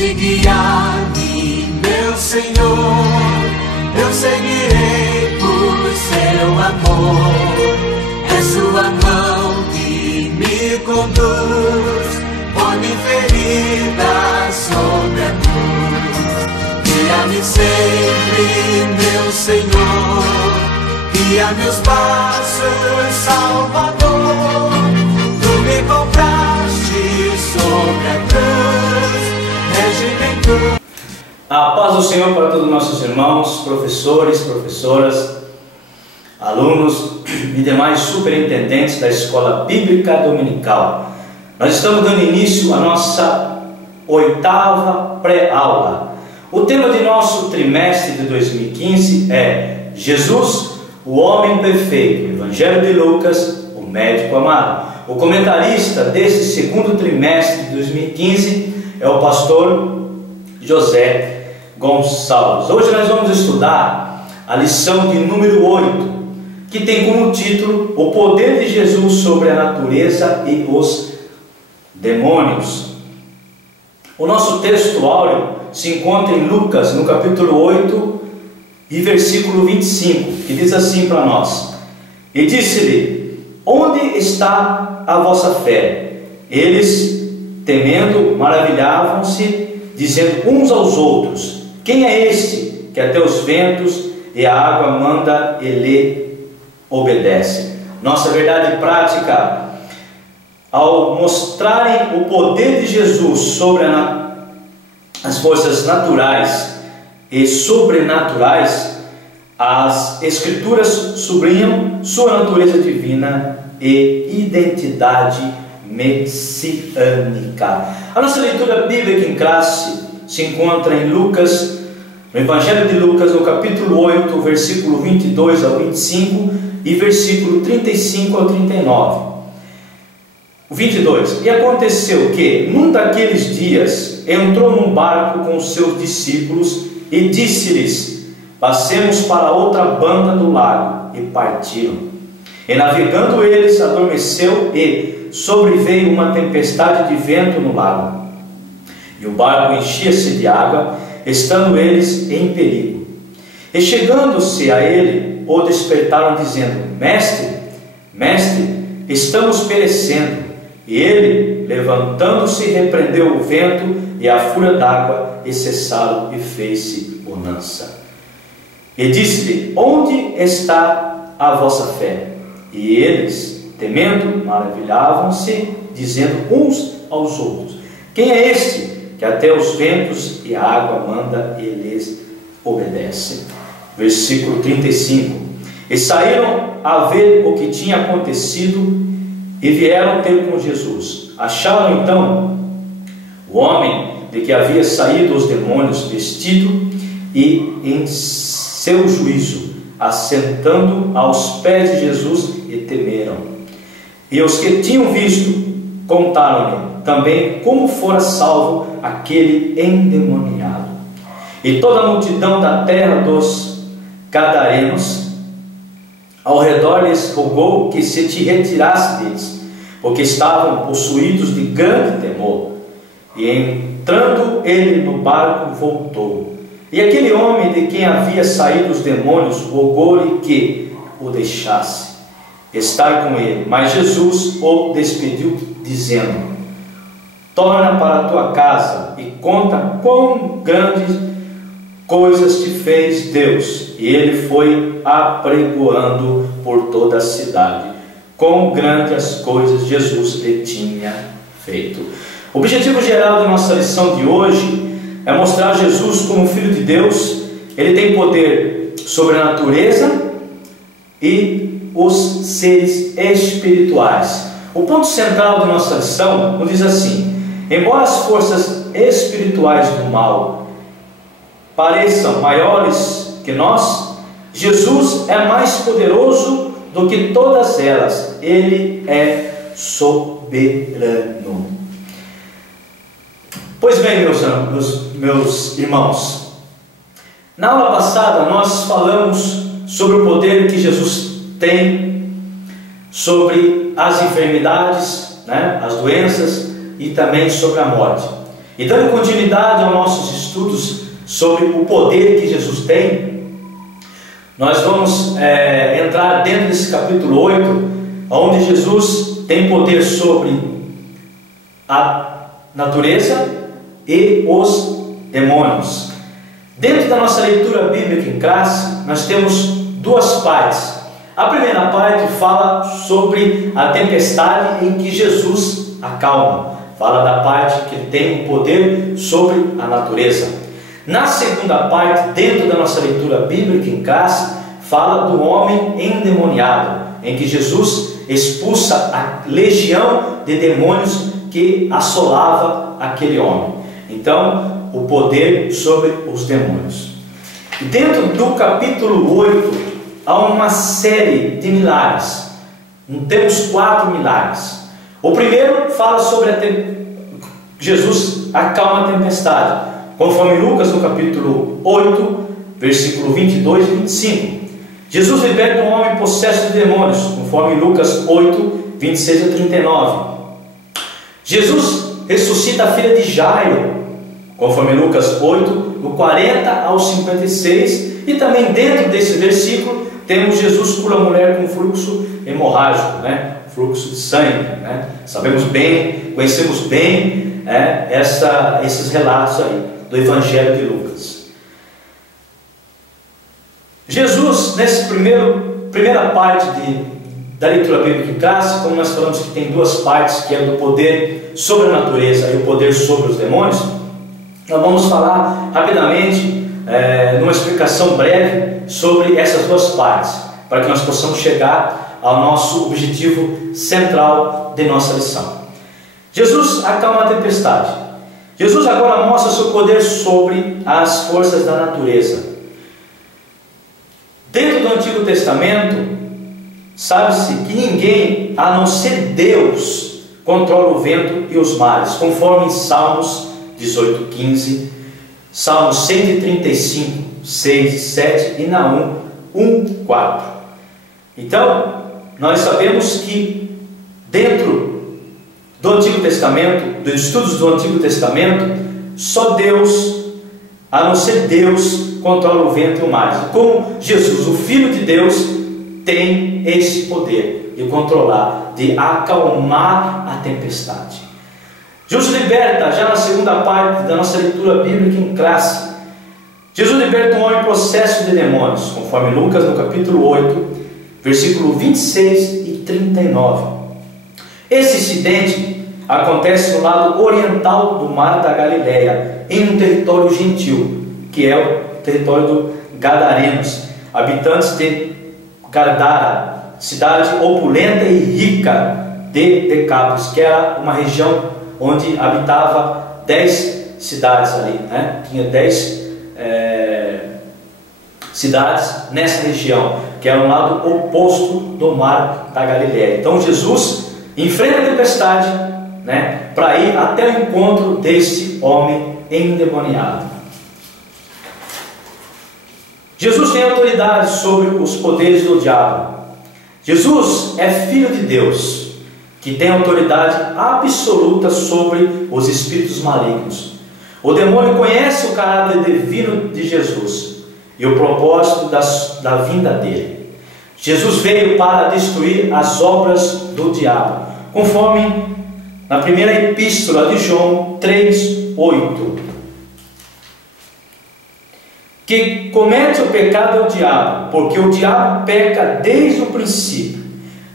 de guiar-me, meu Senhor. Eu seguirei por seu amor. É sua mão que me conduz. Põe-me feridas sobre a cruz. Guia-me sempre, meu Senhor. Guia meus passos, Salvador. Tu me compraste sobre a cruz. Regimento. A paz do Senhor para todos os nossos irmãos, professores, professoras, alunos e demais superintendentes da Escola Bíblica Dominical. Nós estamos dando início à nossa 8ª pré-aula. O tema de nosso trimestre de 2015 é Jesus, o homem perfeito, Evangelho de Lucas, o médico amado. O comentarista desse segundo trimestre de 2015 é o pastor José Gonçalves. Hoje nós vamos estudar a lição de número 8, que tem como título O poder de Jesus sobre a natureza e os demônios. O nosso texto áureo se encontra em Lucas, no capítulo 8 e versículo 25, que diz assim para nós: E disse-lhe: Onde está a vossa fé? Eles, temendo, maravilhavam-se, dizendo uns aos outros: Quem é este que até os ventos e a água manda e lhe obedece? Nossa verdade prática, ao mostrarem o poder de Jesus sobre as forças naturais e sobrenaturais, as Escrituras sublinham sua natureza divina e identidade messiânica. A nossa leitura bíblica em classe se encontra em Lucas, no Evangelho de Lucas, no capítulo 8, versículo 22 ao 25 e versículo 35 ao 39. O 22. E aconteceu que, num daqueles dias, entrou num barco com os seus discípulos e disse-lhes: Passemos para outra banda do lago. E partiram. E navegando eles, adormeceu e sobreveio uma tempestade de vento no lago. E o barco enchia-se de água, estando eles em perigo. E chegando-se a ele, o despertaram, dizendo: Mestre, mestre, estamos perecendo. E ele, levantando-se, repreendeu o vento e a fúria d'água, e cessaram, e fez-se bonança. E disse-lhe: Onde está a vossa fé? E eles, temendo, maravilhavam-se, dizendo uns aos outros: Quem é este que até os ventos e a água manda e lhes obedece? Versículo 35. E saíram a ver o que tinha acontecido e vieram ter com Jesus. Acharam então o homem de que havia saído os demônios vestido e em seu juízo, assentando aos pés de Jesus, e temeram. E os que tinham visto contaram-lhe também como fora salvo aquele endemoniado. E toda a multidão da terra dos Gadarenos ao redor lhes rogou que se te retirasse deles, porque estavam possuídos de grande temor. E entrando ele no barco, voltou. E aquele homem de quem havia saído os demônios rogou-lhe que o deixasse estar com ele. Mas Jesus o despediu, dizendo: Torna para a tua casa e conta quão grandes coisas te fez Deus. E ele foi apregoando por toda a cidade quão grandes coisas Jesus lhe tinha feito. O objetivo geral da nossa lição de hoje é mostrar Jesus como Filho de Deus. Ele tem poder sobre a natureza e os seres espirituais. O ponto central da nossa lição nos diz assim: embora as forças espirituais do mal pareçam maiores que nós, Jesus é mais poderoso do que todas elas. Ele é soberano. Pois bem, meus irmãos, na aula passada nós falamos sobre o poder que Jesus tem sobre as enfermidades, as doenças, e também sobre a morte. E dando continuidade aos nossos estudos sobre o poder que Jesus tem, nós vamos entrar dentro desse capítulo 8, onde Jesus tem poder sobre a natureza e os demônios. Dentro da nossa leitura bíblica em classe, nós temos duas partes. A primeira parte fala sobre a tempestade em que Jesus acalma. Fala da parte que ele tem o poder sobre a natureza. Na segunda parte, dentro da nossa leitura bíblica em classe, fala do homem endemoniado, em que Jesus expulsa a legião de demônios que assolava aquele homem. Então, o poder sobre os demônios. E dentro do capítulo 8, há uma série de milagres. Temos 4 milagres. O primeiro fala sobre Jesus acalma a tempestade, conforme Lucas no capítulo 8, versículo 22 e 25. Jesus liberta um homem possesso de demônios, conforme Lucas 8, 26 a 39. Jesus ressuscita a filha de Jairo, conforme Lucas 8, do 40 ao 56. E também dentro desse versículo temos Jesus cura a mulher com fluxo hemorrágico, fluxo de sangue. Sabemos bem, conhecemos bem esses relatos aí do Evangelho de Lucas. Jesus, nessa primeira parte da leitura bíblica em classe, como nós falamos que tem duas partes, que é do poder sobre a natureza e o poder sobre os demônios, nós vamos falar rapidamente, numa explicação breve, sobre essas duas partes, para que nós possamos chegar ao nosso objetivo central de nossa lição. Jesus acalma a tempestade. Jesus agora mostra seu poder sobre as forças da natureza. Dentro do Antigo Testamento, sabe-se que ninguém, a não ser Deus, controla o vento e os mares, conforme em Salmos 18:15, Salmos 135, 6 e 7 e Naum 1:4. Então, nós sabemos que dentro do Antigo Testamento, dos estudos do Antigo Testamento, só Deus, a não ser Deus, controla o vento e o mar. Como Jesus, o Filho de Deus, tem esse poder de controlar, de acalmar a tempestade. Jesus liberta, já na segunda parte da nossa leitura bíblica em classe, Jesus liberta um homem possesso de demônios, conforme Lucas no capítulo 8, versículo 26 e 39. Esse incidente acontece no lado oriental do mar da Galileia, em um território gentil, que é o território do Gadarenos, habitantes de Gadara, cidade opulenta e rica de Decápolis, que era uma região onde habitava 10 cidades ali, tinha 10 cidades nessa região, que era um lado oposto do mar da Galileia. Então Jesus enfrenta a tempestade, para ir até o encontro deste homem endemoniado. Jesus tem autoridade sobre os poderes do diabo. Jesus é Filho de Deus, que tem autoridade absoluta sobre os espíritos malignos. O demônio conhece o caráter divino de Jesus e o propósito da vinda dele. Jesus veio para destruir as obras do diabo, conforme na primeira epístola de João 3:8. Que comete o pecado é o diabo, porque o diabo peca desde o princípio.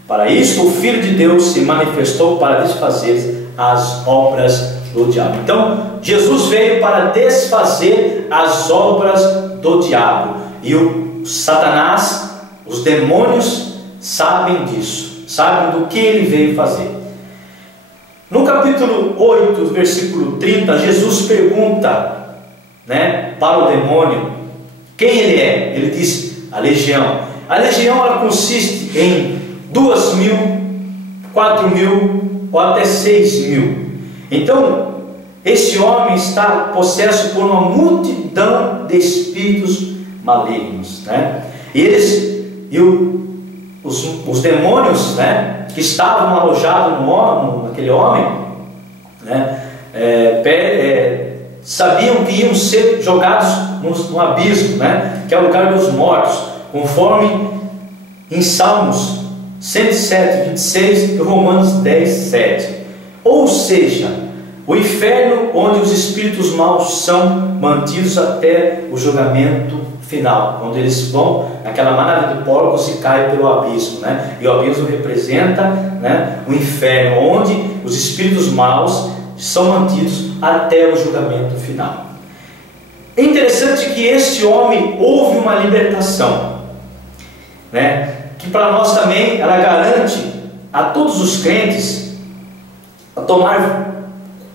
Para isso o Filho de Deus se manifestou para desfazer as obras do diabo. Então Jesus veio para desfazer as obras do diabo. E o Satanás, os demônios, sabem disso, sabem do que ele veio fazer. No capítulo 8, versículo 30, Jesus pergunta para o demônio quem ele é. Ele diz: a legião. A legião ela consiste em 2.000, 4.000 ou até 6.000. Então, esse homem está possesso por uma multidão de espíritos malignos. Os demônios que estavam alojados naquele homem, sabiam que iam ser jogados no abismo, né? Que é o lugar dos mortos, conforme em Salmos 107, 26 e Romanos 10, 7. Ou seja, o inferno onde os espíritos maus são mantidos até o julgamento final, quando eles vão naquela manada de porcos e caem pelo abismo, né? E o abismo representa, né, o inferno, onde os espíritos maus são mantidos até o julgamento final. É interessante que este homem houve uma libertação, né? Que para nós também ela garante a todos os crentes a tomar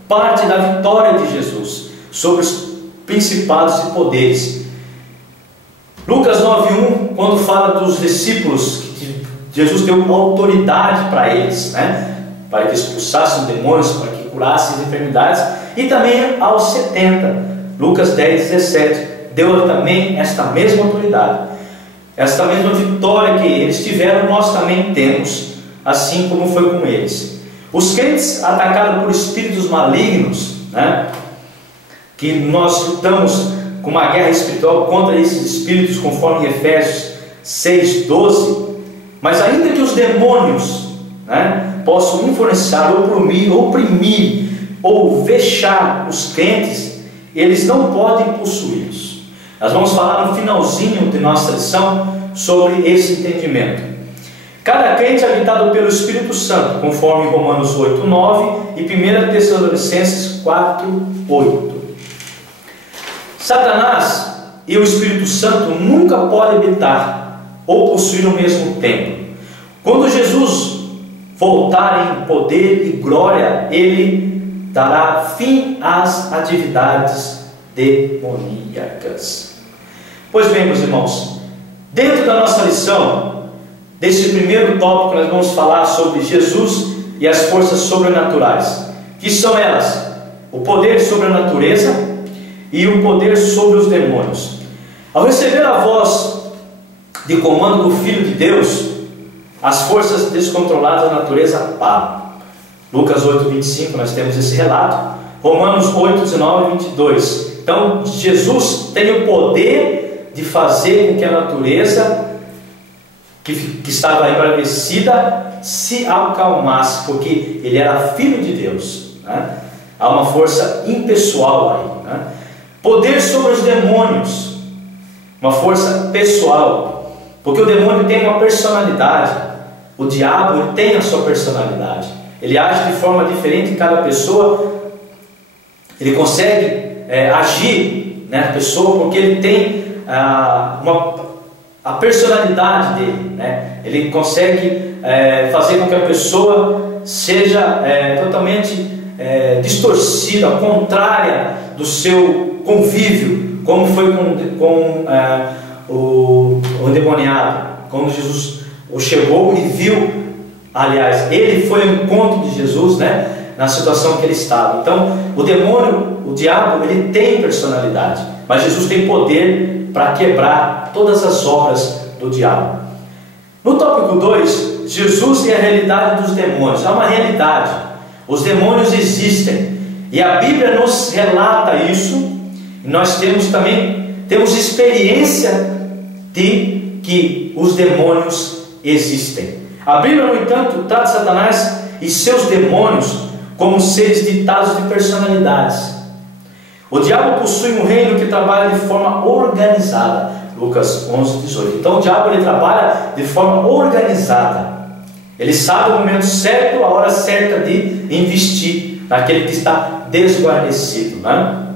parte da vitória de Jesus sobre os principados e poderes. Lucas 9:1, quando fala dos discípulos, que Jesus deu uma autoridade para eles, né? Para que expulsassem demônios, para que curassem as enfermidades, e também aos 70, Lucas 10:17, deu também esta mesma autoridade, esta mesma vitória que eles tiveram, nós também temos, assim como foi com eles. Os crentes atacados por espíritos malignos, né? Que nós lutamos com uma guerra espiritual contra esses espíritos, conforme Efésios 6:12, mas ainda que os demônios, né, possam influenciar, oprimir ou vexar os crentes, eles não podem possuí-los. Nós vamos falar no finalzinho de nossa lição sobre esse entendimento. Cada crente é habitado pelo Espírito Santo, conforme Romanos 8:9 e 1 Tessalonicenses 4:8. Satanás e o Espírito Santo nunca podem habitar ou possuir ao mesmo tempo. Quando Jesus voltar em poder e glória, ele dará fim às atividades demoníacas. Pois bem, meus irmãos, dentro da nossa lição, desse primeiro tópico, nós vamos falar sobre Jesus e as forças sobrenaturais, que são elas: o poder sobre a natureza e o poder sobre os demônios. Ao receber a voz de comando do Filho de Deus, as forças descontroladas da natureza param. Lucas 8:25, nós temos esse relato. Romanos 8:19 e 22. Então Jesus tem o poder de fazer com que a natureza que estava embravecida se acalmasse, porque ele era Filho de Deus, né? Há uma força impessoal aí, né? Poder sobre os demônios, uma força pessoal, porque o demônio tem uma personalidade, o diabo ele tem a sua personalidade, ele age de forma diferente em cada pessoa, ele consegue agir, né, na pessoa, porque ele tem a personalidade dele, né? Ele consegue fazer com que a pessoa seja totalmente distorcida, contrária do seu convívio, como foi com o endemoniado, quando Jesus chegou e viu, aliás, ele foi ao encontro de Jesus, né, na situação que ele estava. Então, o demônio, o diabo, ele tem personalidade, mas Jesus tem poder para quebrar todas as obras do diabo. No tópico 2, Jesus e a realidade dos demônios. É uma realidade, os demônios existem, e a Bíblia nos relata isso. E nós temos experiência de que os demônios existem. A Bíblia, no entanto, trata Satanás e seus demônios como seres ditados de personalidades. O diabo possui um reino que trabalha de forma organizada. Lucas 11:18. Então o diabo ele trabalha de forma organizada. Ele sabe o momento certo, a hora certa de investir naquele que está desguarnecido, né?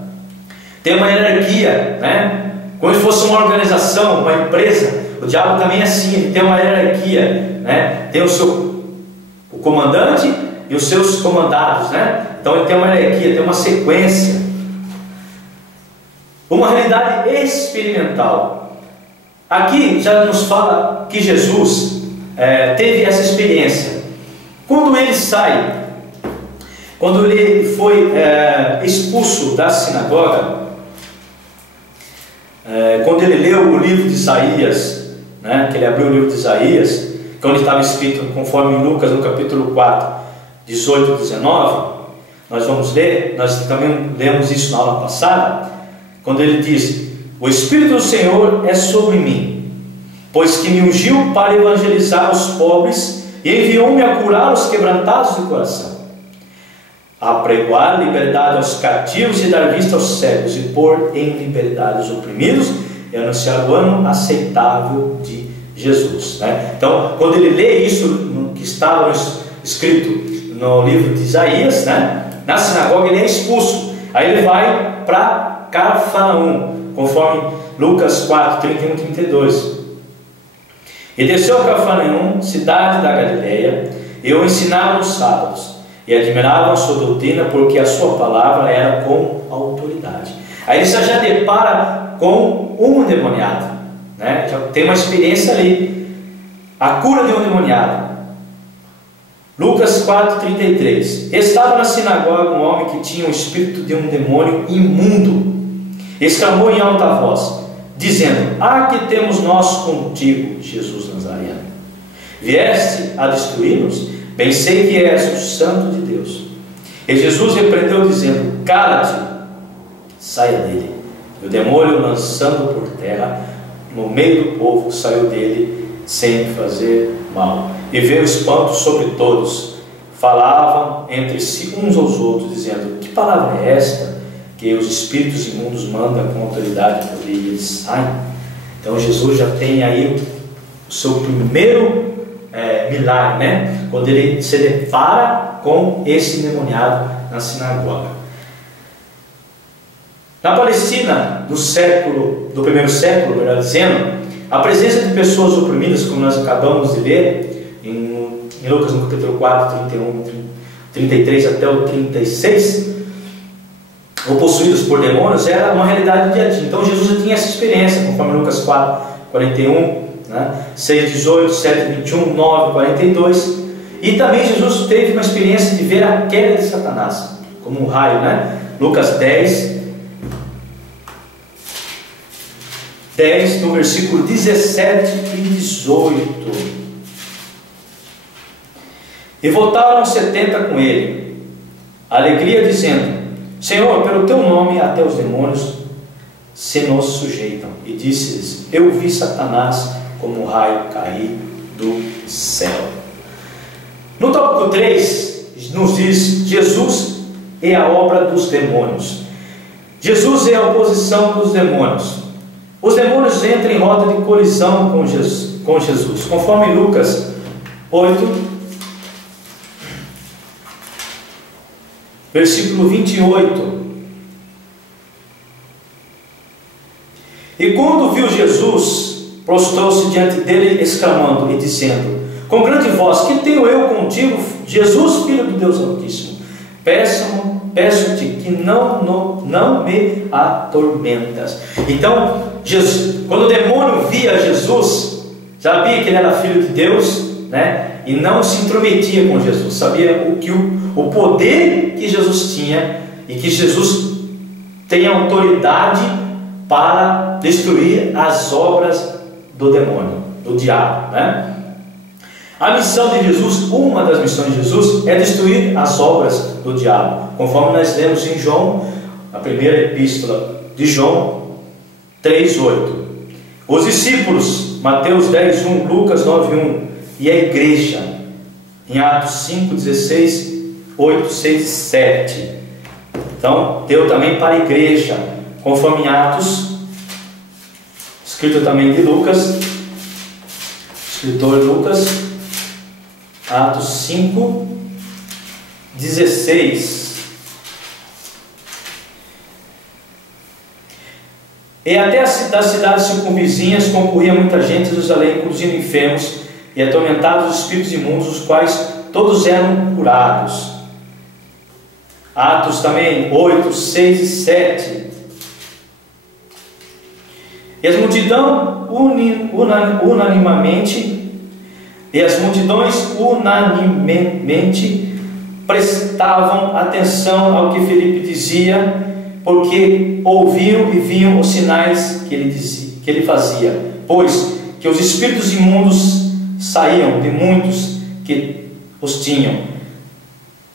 Tem uma hierarquia, né? Como se fosse uma organização, uma empresa. O diabo também é assim, ele tem uma hierarquia, né? Tem o comandante e os seus comandados, né? Então ele tem uma hierarquia, tem uma sequência. Uma realidade experimental. Aqui já nos fala que Jesus teve essa experiência. Quando ele sai, quando ele foi expulso da sinagoga, quando ele leu o livro de Isaías, né, que ele abriu o livro de Isaías, que onde estava escrito, conforme em Lucas, no capítulo 4, 18 e 19, nós vamos ler, nós também lemos isso na aula passada, quando ele diz: o Espírito do Senhor é sobre mim, pois que me ungiu para evangelizar os pobres e enviou-me a curar os quebrantados de coração, a pregoar liberdade aos cativos e dar vista aos cegos, e pôr em liberdade os oprimidos, e anunciar o ano aceitável de Jesus, né? Então, quando ele lê isso que estava escrito no livro de Isaías, né, na sinagoga, ele é expulso. Aí ele vai para Cafarnaum, conforme Lucas 4, 31 e 32. E desceu a Cafarnaum, cidade da Galileia, e o ensinava nos sábados, e admiravam a sua doutrina, porque a sua palavra era com autoridade. Aí ele já depara com um endemoniado, né? Já tem uma experiência ali, a cura de um endemoniado. Lucas 4,33. Estava na sinagoga um homem que tinha o espírito de um demônio imundo, exclamou em alta voz, dizendo: ah, que temos nós contigo, Jesus Nazareno? Vieste a destruir-nos? Bem sei que és o Santo de Deus. E Jesus repreendeu, dizendo: cala-te, saia dele. E o demônio, lançando por terra, no meio do povo, saiu dele sem fazer mal. E veio espanto sobre todos. Falavam entre si uns aos outros, dizendo: que palavra é esta, que os espíritos imundos mandam com autoridade por ele e eles saem? Então Jesus já tem aí o seu primeiro milagre, né? Quando ele se depara com esse endemoniado na sinagoga. Na Palestina do primeiro século, melhor dizendo, a presença de pessoas oprimidas, como nós acabamos de ler em Lucas no capítulo 4, 31, 33 até o 36, ou possuídos por demônios, era uma realidade do dia a dia. Então Jesus já tinha essa experiência, conforme Lucas 4, 41, né? 6, 18, 7, 21, 9, 42. E também Jesus teve uma experiência de ver a queda de Satanás, como um raio, né? Lucas 10, no versículo 17 e 18. E voltaram 70 com ele, alegria, dizendo: Senhor, pelo teu nome até os demônios se nos sujeitam. E disse-lhes: eu vi Satanás como um raio cair do céu. No tópico 3 nos diz: Jesus é a obra dos demônios. Jesus é a oposição dos demônios. Os demônios entram em rota de colisão com Jesus, conforme Lucas 8, versículo 28. E quando viu Jesus, prostrou-se diante dele, exclamando e dizendo com grande voz: que tenho eu contigo, Jesus, Filho do Deus Altíssimo? Peço-te que não me atormentas. Então, quando o demônio via Jesus, sabia que ele era filho de Deus, né? E não se intrometia com Jesus, sabia o poder que Jesus tinha, e que Jesus tem autoridade para destruir as obras do demônio, do diabo, né? A missão de Jesus, uma das missões de Jesus, é destruir as obras do diabo, conforme nós lemos em João, a primeira epístola de João 3:8. Os discípulos, Mateus 10:1, Lucas 9:1, e a igreja, em Atos 5:16, 8, 6 e 7. Então, deu também para a igreja, conforme Atos, escrito também de Lucas, escritor Lucas, Atos 5, 16. E até das cidades circunvizinhas concorria muita gente de Jerusalém, conduzindo enfermos e atormentados espíritos imundos, os quais todos eram curados. Atos também 8, 6 e 7. E as multidões unanimemente prestavam atenção ao que Filipe dizia, porque ouviam e viam os sinais que ele fazia, pois que os espíritos imundos saíam de muitos que os tinham.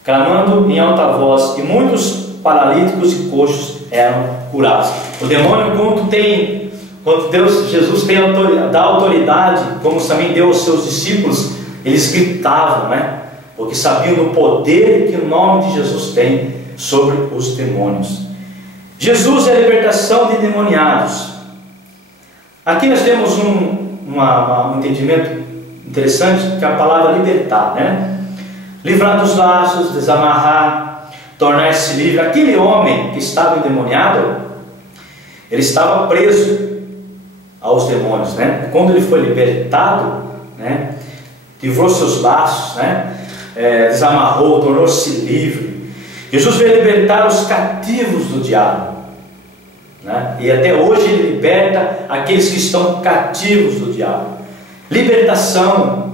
clamando em alta voz, e muitos paralíticos e coxos eram curados. O demônio, quando Jesus dá autoridade, como também deu aos seus discípulos, eles gritavam, né? Porque sabiam do poder que o nome de Jesus tem sobre os demônios. Jesus é a libertação de endemoniados. Aqui nós temos um entendimento interessante, que é a palavra libertar, né? Livrar dos laços, desamarrar, tornar-se livre. Aquele homem que estava endemoniado, ele estava preso aos demônios, né? Quando ele foi libertado, né, livrou seus laços, né, desamarrou, tornou-se livre. Jesus veio libertar os cativos do diabo, né? E até hoje ele liberta aqueles que estão cativos do diabo. Libertação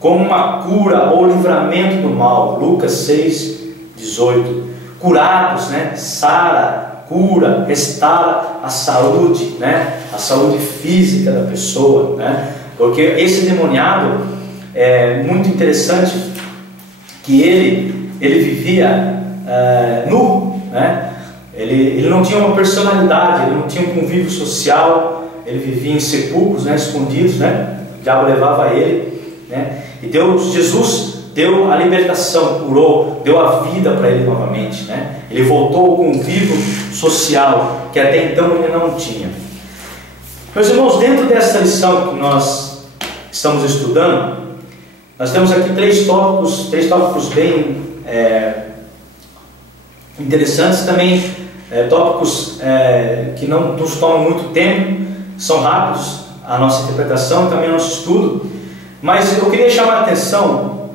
como uma cura ou livramento do mal. Lucas 6:18. Curados, né? Sara, cura, restaura a saúde, né? A saúde física da pessoa, né? Porque esse endemoniado é muito interessante, que ele vivia nu, né? Ele não tinha uma personalidade, ele não tinha um convívio social, ele vivia em sepulcros, né? Escondidos, né? O diabo levava ele, né? E Jesus deu a libertação, curou, deu a vida para ele novamente, né? Ele voltou ao convívio social que até então ele não tinha. Meus irmãos, dentro dessa lição que nós estamos estudando, nós temos aqui três tópicos bem interessantes também, tópicos que não nos tomam muito tempo, são rápidos a nossa interpretação e também o nosso estudo, mas eu queria chamar a atenção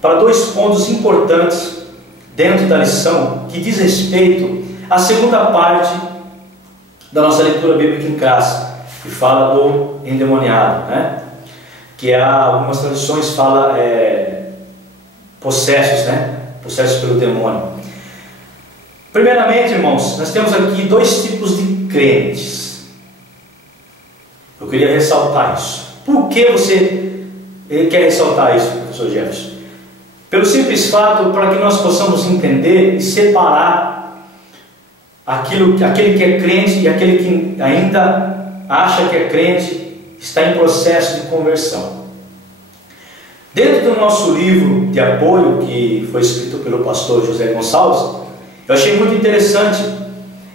para dois pontos importantes dentro da lição, que diz respeito à segunda parte da nossa leitura bíblica em classe, que fala do endemoniado, né? Que algumas traduções falam possessos, né? Possessos pelo demônio. Primeiramente, irmãos, nós temos aqui dois tipos de crentes. Eu queria ressaltar isso. Por que você quer ressaltar isso, professor Jefferson? Pelo simples fato, para que nós possamos entender e separar aquele que é crente e aquele que ainda acha que é crente, está em processo de conversão. Dentro do nosso livro de apoio, que foi escrito pelo pastor José Gonçalves, eu achei muito interessante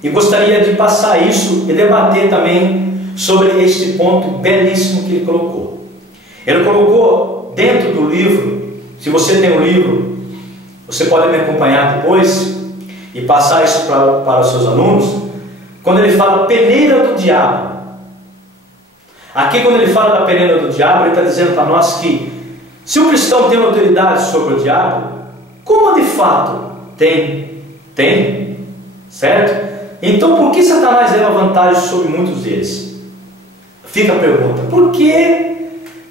e gostaria de passar isso e debater também sobre este ponto belíssimo que ele colocou. Ele colocou dentro do livro. Se você tem um livro, você pode me acompanhar depois e passar isso para os seus alunos. Quando ele fala peneira do diabo, aqui quando ele fala da peneira do diabo, ele está dizendo para nós que se o cristão tem autoridade sobre o diabo, como de fato tem, certo? Então por que Satanás leva vantagem sobre muitos deles? Fica a pergunta, por que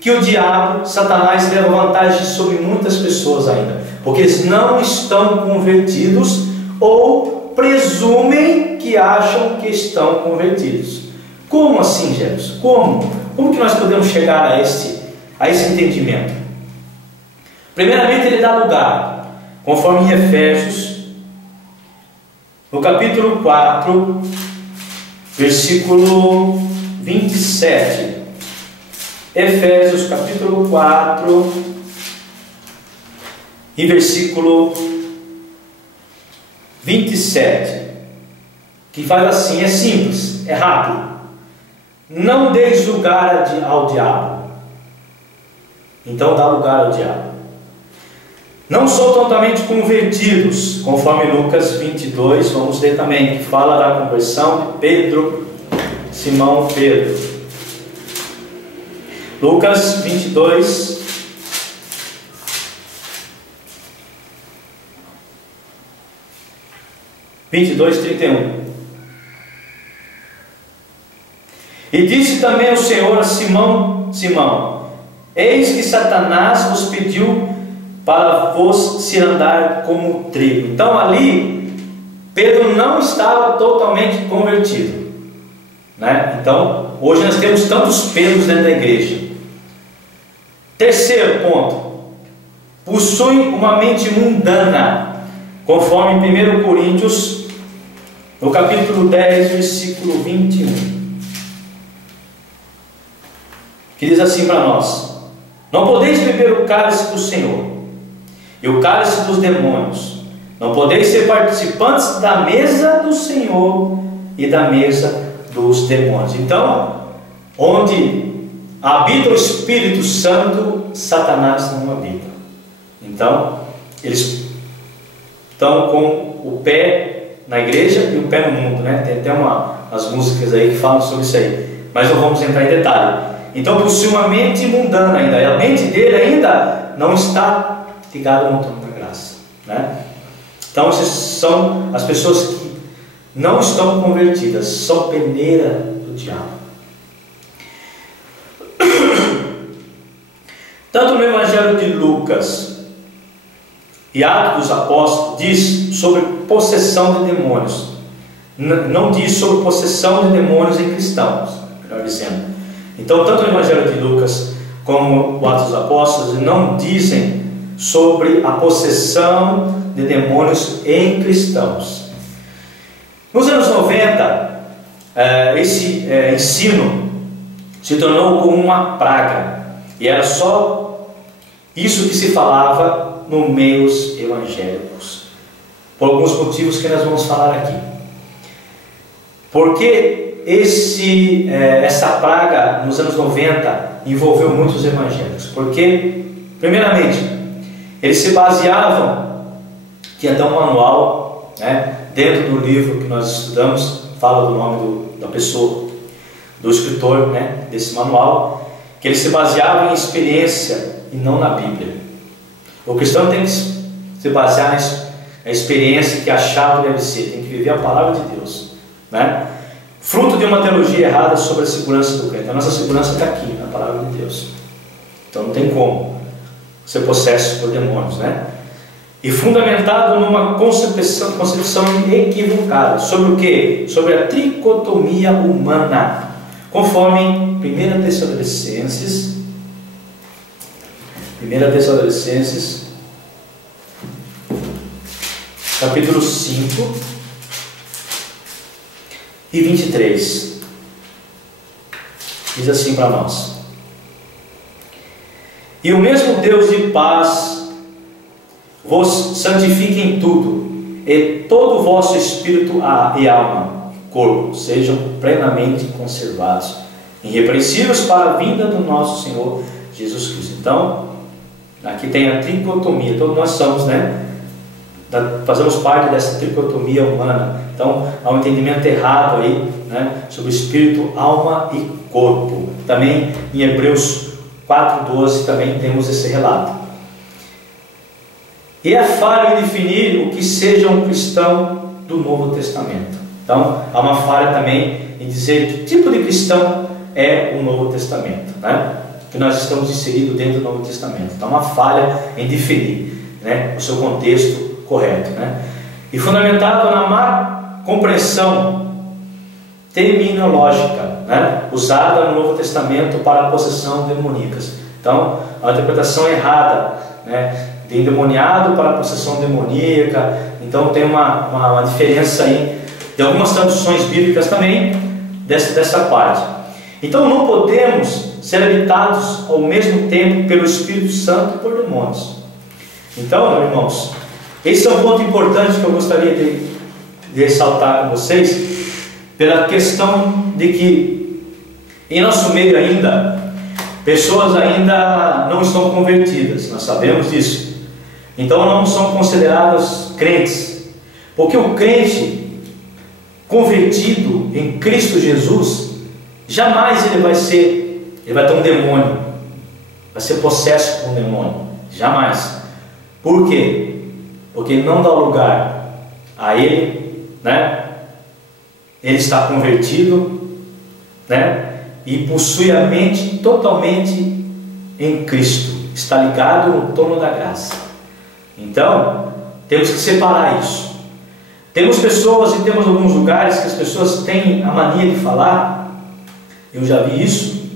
o diabo, Satanás, leva vantagem sobre muitas pessoas ainda? Porque eles não estão convertidos ou presumem que acham que estão convertidos. Como assim, Jefferson? Como que nós podemos chegar a esse entendimento? Primeiramente, ele dá lugar, conforme em Efésios, no capítulo 4, versículo 27. Efésios capítulo 4 e versículo 27, que faz assim, é simples, é rápido: não deis lugar ao diabo. Então dá lugar ao diabo. Não sou totalmente convertidos, conforme Lucas 22, vamos ler também, que fala da conversão de Pedro, Simão Pedro. Lucas 22, (22, 31). E disse também o Senhor a Simão: Simão, eis que Satanás vos pediu para vos se andar como trigo. Então ali Pedro não estava totalmente convertido, né? Então hoje nós temos tantos Pedros dentro da igreja. Terceiro ponto: possuem uma mente mundana, conforme 1 Coríntios, no capítulo 10, versículo 21. Que diz assim para nós: não podeis beber o cálice do Senhor e o cálice dos demônios. Não podeis ser participantes da mesa do Senhor e da mesa dos demônios. Então, onde habita o Espírito Santo, Satanás não habita. Então, eles estão com o pé na igreja e o pé no mundo, né? Tem até umas músicas aí que falam sobre isso aí, mas não vamos entrar em detalhe. Então, possui uma mente mundana ainda, e a mente dele ainda não está ligada no trono da graça, né? Então, essas são as pessoas que não estão convertidas, são peneira do diabo. Tanto no Evangelho de Lucas e Atos dos Apóstolos diz sobre possessão de demônios, não diz sobre possessão de demônios em cristãos, melhor dizendo. Então, tanto o Evangelho de Lucas como o Atos dos Apóstolos não dizem sobre a possessão de demônios em cristãos. Nos anos 90, esse ensino se tornou como uma praga, e era só isso que se falava nos meios evangélicos, por alguns motivos que nós vamos falar aqui. Porque essa praga nos anos 90 envolveu muitos evangélicos, porque, primeiramente, eles se baseavam, tinha até um manual, né, dentro do livro que nós estudamos, fala do nome da pessoa, do escritor, né, desse manual, que eles se baseavam em experiência e não na Bíblia. O cristão tem que se basear na experiência que achado deve ser, tem que viver a palavra de Deus, né? Fruto de uma teologia errada sobre a segurança do crente. A nossa segurança está aqui, na palavra de Deus. Então não tem como ser possesso por demônios, né? E fundamentado numa concepção equivocada. Sobre o que? Sobre a tricotomia humana. Conforme 1 Tessalonicenses, capítulo 5 e 23. Diz assim para nós: e o mesmo Deus de paz vos santifique em tudo, e todo o vosso espírito e alma e corpo sejam plenamente conservados, irrepreensíveis para a vinda do nosso Senhor Jesus Cristo. Então, aqui tem a tricotomia. Todos nós somos, né? Fazemos parte dessa tricotomia humana. Então, há um entendimento errado aí, né, sobre espírito, alma e corpo. Também em Hebreus 4:12 também temos esse relato. E é falha em definir o que seja um cristão do Novo Testamento. Então, há uma falha também em dizer que tipo de cristão é o Novo Testamento, né? Que nós estamos inseridos dentro do Novo Testamento. Então, há uma falha em definir, né, o seu contexto correto, né? E fundamentado na má compreensão terminológica, né, usada no Novo Testamento para a possessão demoníacas. Então, a interpretação errada, né, de endemoniado para a possessão demoníaca. Então, tem uma diferença aí de algumas traduções bíblicas também dessa parte. Então, não podemos ser habitados ao mesmo tempo pelo Espírito Santo e por demônios. Então, meus irmãos, esse é um ponto importante que eu gostaria de ressaltar com vocês, pela questão de que em nosso meio ainda, pessoas ainda não estão convertidas, nós sabemos disso. Então não são consideradas crentes, porque o crente convertido em Cristo Jesus, jamais ele vai ter um demônio, vai ser possesso por um demônio, jamais. Por quê? Porque ele não dá lugar a ele, né? Ele está convertido, né? E possui a mente totalmente em Cristo, está ligado no trono da graça. Então, temos que separar isso. Temos pessoas e temos alguns lugares que as pessoas têm a mania de falar, eu já vi isso,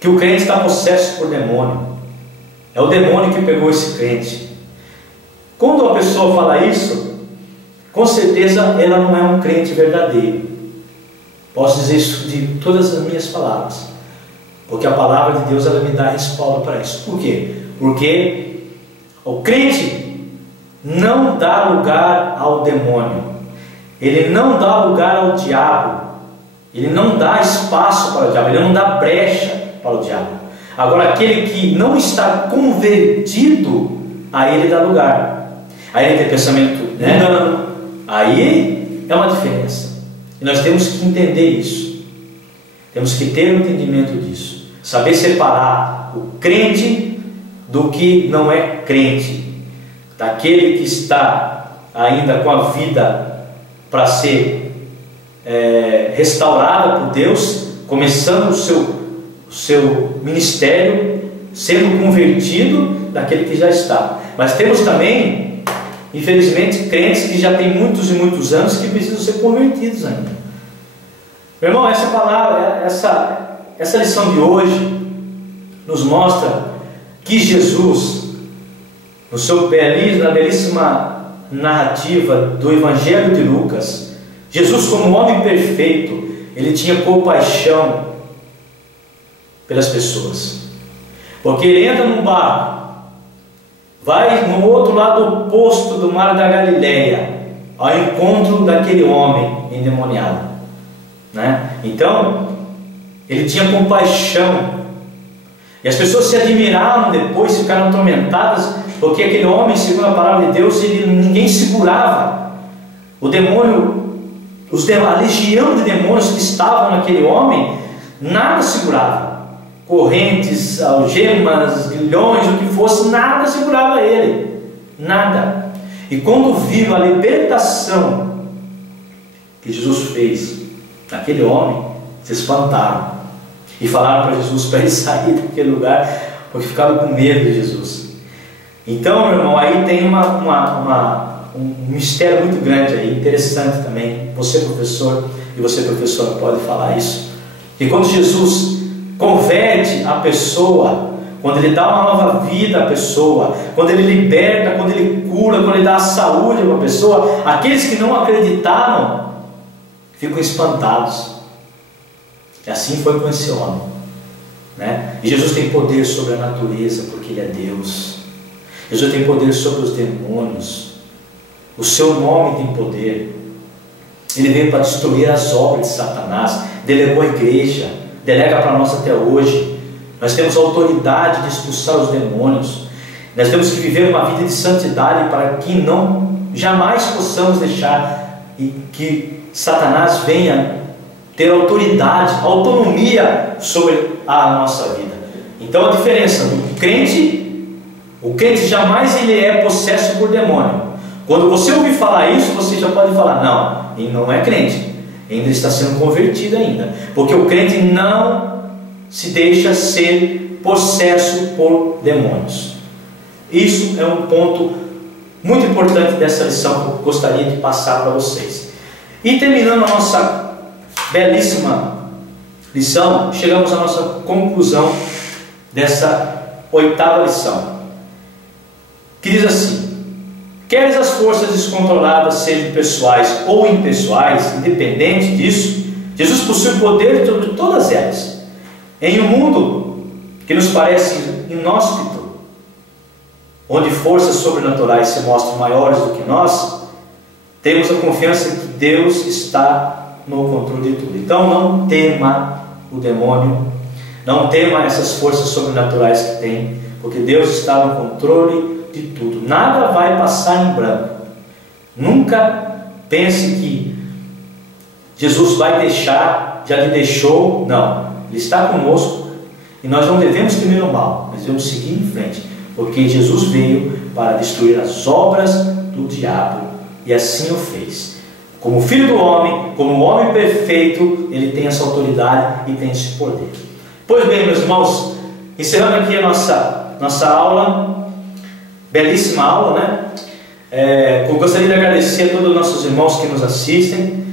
que o crente está possesso por demônio. É o demônio que pegou esse crente. Quando a pessoa fala isso, com certeza ela não é um crente verdadeiro. Posso dizer isso de todas as minhas palavras, porque a palavra de Deus, ela me dá respaldo para isso. Por quê? Porque o crente não dá lugar ao demônio, ele não dá lugar ao diabo, ele não dá espaço para o diabo, ele não dá brecha para o diabo. Agora, aquele que não está convertido, aí ele dá lugar, aí ele tem pensamento mundano, aí é uma diferença. E nós temos que entender isso, temos que ter um entendimento disso, saber separar o crente do que não é crente, daquele que está ainda com a vida para ser restaurada por Deus, começando o seu ministério, sendo convertido, daquele que já está. Mas temos também, infelizmente, crentes que já têm muitos e muitos anos que precisam ser convertidos ainda. Meu irmão, essa palavra, essa lição de hoje nos mostra que Jesus, na belíssima narrativa do Evangelho de Lucas, Jesus, como homem perfeito, ele tinha compaixão pelas pessoas, porque ele entra num barco, vai no outro lado oposto do mar da Galileia, ao encontro daquele homem endemoniado, né? Então, ele tinha compaixão, e as pessoas se admiraram depois, ficaram atormentadas, porque aquele homem, segundo a palavra de Deus, ninguém segurava. O demônio, a legião de demônios que estavam naquele homem, nada segurava. Correntes, algemas, grilhões, o que fosse, nada segurava ele, nada. E quando viram a libertação que Jesus fez naquele homem, se espantaram e falaram para Jesus para ele sair daquele lugar, porque ficaram com medo de Jesus. Então, meu irmão, aí tem um mistério muito grande aí, interessante também. Você, professor, e você, professora, pode falar isso, que quando Jesus converte a pessoa, quando ele dá uma nova vida à pessoa, quando ele liberta, quando ele cura, quando ele dá a saúde a uma pessoa, aqueles que não acreditaram ficam espantados. E assim foi com esse homem, né? E Jesus tem poder sobre a natureza, porque ele é Deus. Jesus tem poder sobre os demônios. O seu nome tem poder. Ele veio para destruir as obras de Satanás, delegou a igreja, delega para nós até hoje. Nós temos a autoridade de expulsar os demônios. Nós temos que viver uma vida de santidade para que não jamais possamos deixar que Satanás venha ter autoridade, autonomia sobre a nossa vida. Então a diferença do crente, o crente jamais ele é possesso por demônio. Quando você ouvir falar isso, você já pode falar, não, ele não é crente, ainda está sendo convertido ainda, porque o crente não se deixa ser possesso por demônios. Isso é um ponto muito importante dessa lição que eu gostaria de passar para vocês. E terminando a nossa belíssima lição, chegamos à nossa conclusão dessa 8ª lição, que diz assim: queres as forças descontroladas sejam pessoais ou impessoais, independente disso, Jesus possui poder sobre todas elas. Em um mundo que nos parece inóspito, onde forças sobrenaturais se mostram maiores do que nós, temos a confiança que Deus está no controle de tudo. Então não tema o demônio, não tema essas forças sobrenaturais que tem, porque Deus está no controle de tudo. Nada vai passar em branco. Nunca pense que Jesus vai deixar, já lhe deixou. Não, Ele está conosco e nós não devemos temer o mal, nós devemos seguir em frente, porque Jesus veio para destruir as obras do diabo e assim o fez. Como filho do homem, como homem perfeito, ele tem essa autoridade e tem esse poder. Pois bem, meus irmãos, encerrando aqui a nossa aula, belíssima aula, né? Eu gostaria de agradecer a todos os nossos irmãos que nos assistem,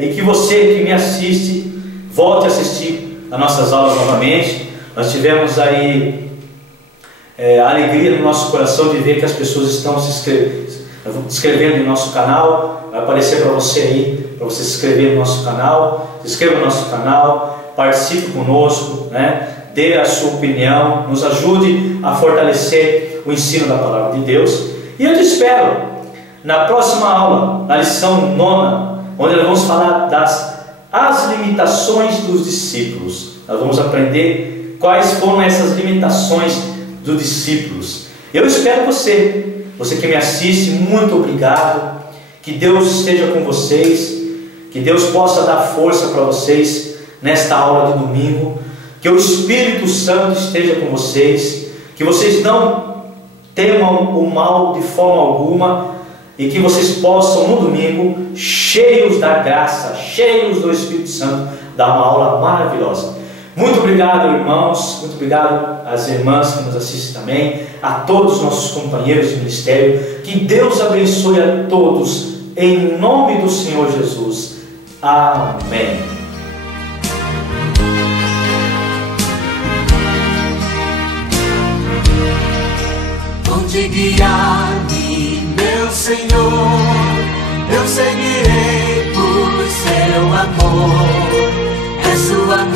e que você que me assiste, volte a assistir as nossas aulas novamente. Nós tivemos aí a alegria no nosso coração de ver que as pessoas estão se inscrevendo no nosso canal. Vai aparecer para você aí, para você se inscrever no nosso canal. Se inscreva no nosso canal, participe conosco, né? Dê a sua opinião, nos ajude a fortalecer o ensino da Palavra de Deus. E eu te espero na próxima aula, na lição 9, onde nós vamos falar as limitações dos discípulos. Nós vamos aprender quais foram essas limitações dos discípulos. Eu espero você que me assiste, muito obrigado. Que Deus esteja com vocês, que Deus possa dar força para vocês nesta aula de domingo, que o Espírito Santo esteja com vocês, que vocês não temam o mal de forma alguma, e que vocês possam no domingo, cheios da graça, cheios do Espírito Santo, dar uma aula maravilhosa. Muito obrigado, irmãos, muito obrigado às irmãs que nos assistem também, a todos os nossos companheiros de ministério. Que Deus abençoe a todos, em nome do Senhor Jesus. Amém. Onde guiar-me, meu Senhor, eu seguirei por seu amor. É sua